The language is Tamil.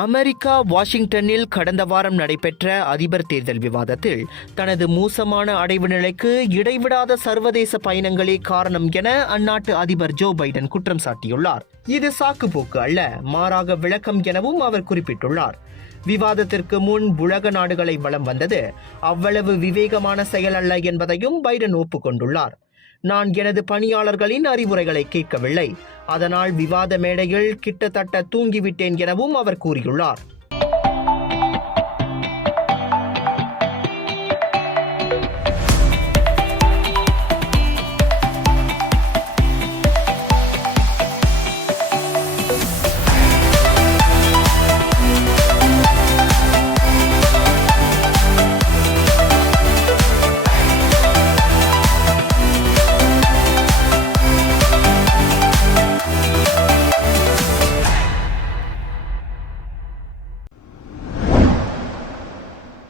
அமெரிக்கா வாஷிங்டனில் கடந்த வாரம் நடைபெற்ற அதிபர் தேர்தல் விவாதத்தில் தனது மோசமான அடைவு நிலைக்கு இடைவிடாத சர்வதேச பயணங்களே காரணம் என அந்நாட்டு அதிபர் ஜோ பைடன் குற்றம் சாட்டியுள்ளார். இது சாக்குப்போக்கு அல்ல, மாறாக விளக்கம் எனவும் அவர் குறிப்பிட்டுள்ளார். விவாதத்திற்கு முன் உலக நாடுகளை வலம் வந்தது அவ்வளவு விவேகமான செயல் அல்ல என்பதையும் பைடன் ஒப்புக்கொண்டுள்ளார். நான் எனது பணியாளர்களின் அறிவுரைகளை கேட்கவில்லை, அதனால் விவாத மேடையில் கிட்டத்தட்ட தூங்கிவிட்டேன் எனவும் அவர் கூறியுள்ளார்.